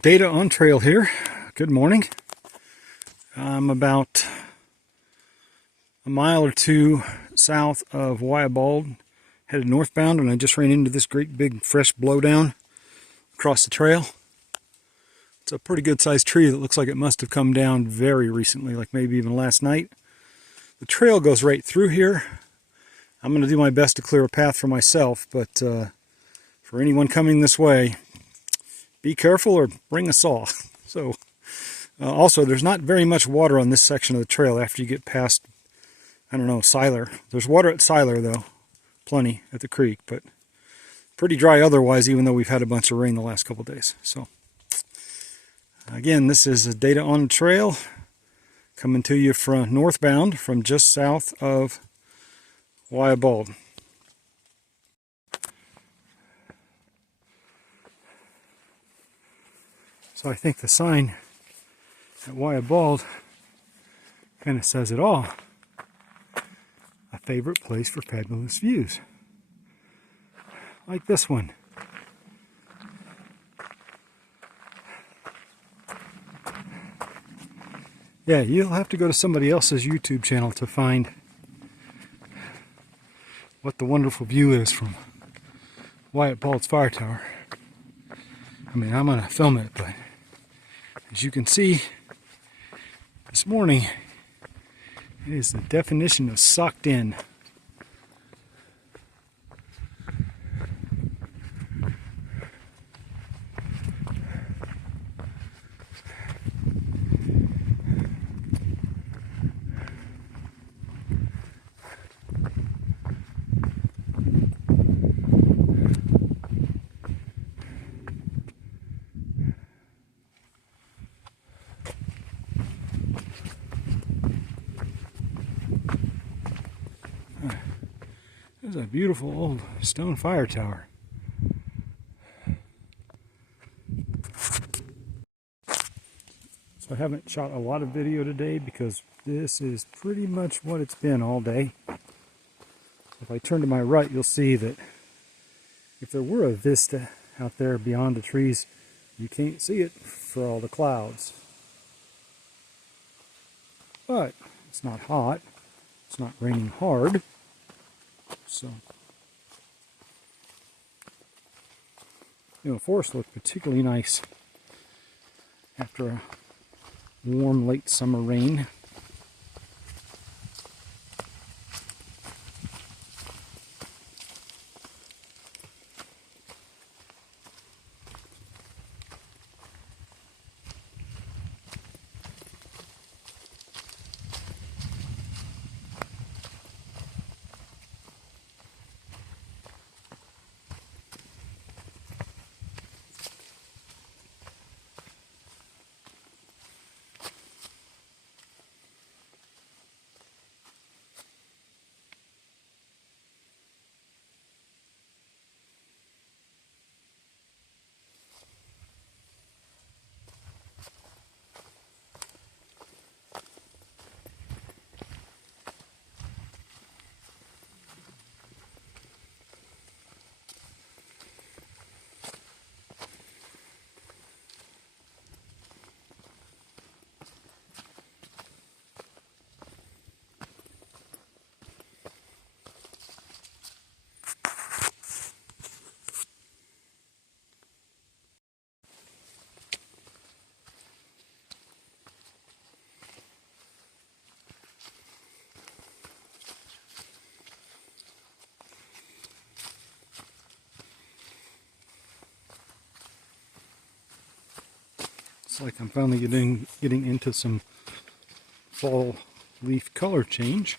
Data on trail here. Good morning. I'm about a mile or two south of Bald, headed northbound, and I just ran into this great big fresh blowdown across the trail. It's a pretty good sized tree that looks like it must have come down very recently, like maybe even last night. The trail goes right through here. I'm going to do my best to clear a path for myself, but for anyone coming this way, be careful or bring a saw. So, also, there's not very much water on this section of the trail after you get past, I don't know, Silar. There's water at Silar, though. Plenty at the creek, but pretty dry otherwise, even though we've had a bunch of rain the last couple days. So, again, this is data on the trail coming to you from northbound from just south of Bald. So I think the sign at Bald kind of says it all. A favorite place for fabulous views. Like this one. Yeah, you'll have to go to somebody else's YouTube channel to find what the wonderful view is from Bald's fire tower. I mean, I'm going to film it, but as you can see, this morning, it is the definition of sucked in. There's a beautiful old stone fire tower. So I haven't shot a lot of video today because this is pretty much what it's been all day. If I turn to my right, you'll see that if there were a vista out there beyond the trees, you can't see it for all the clouds. But it's not hot. It's not raining hard. So, the forest looked particularly nice after a warm late summer rain. It's like I'm finally getting into some fall leaf color change.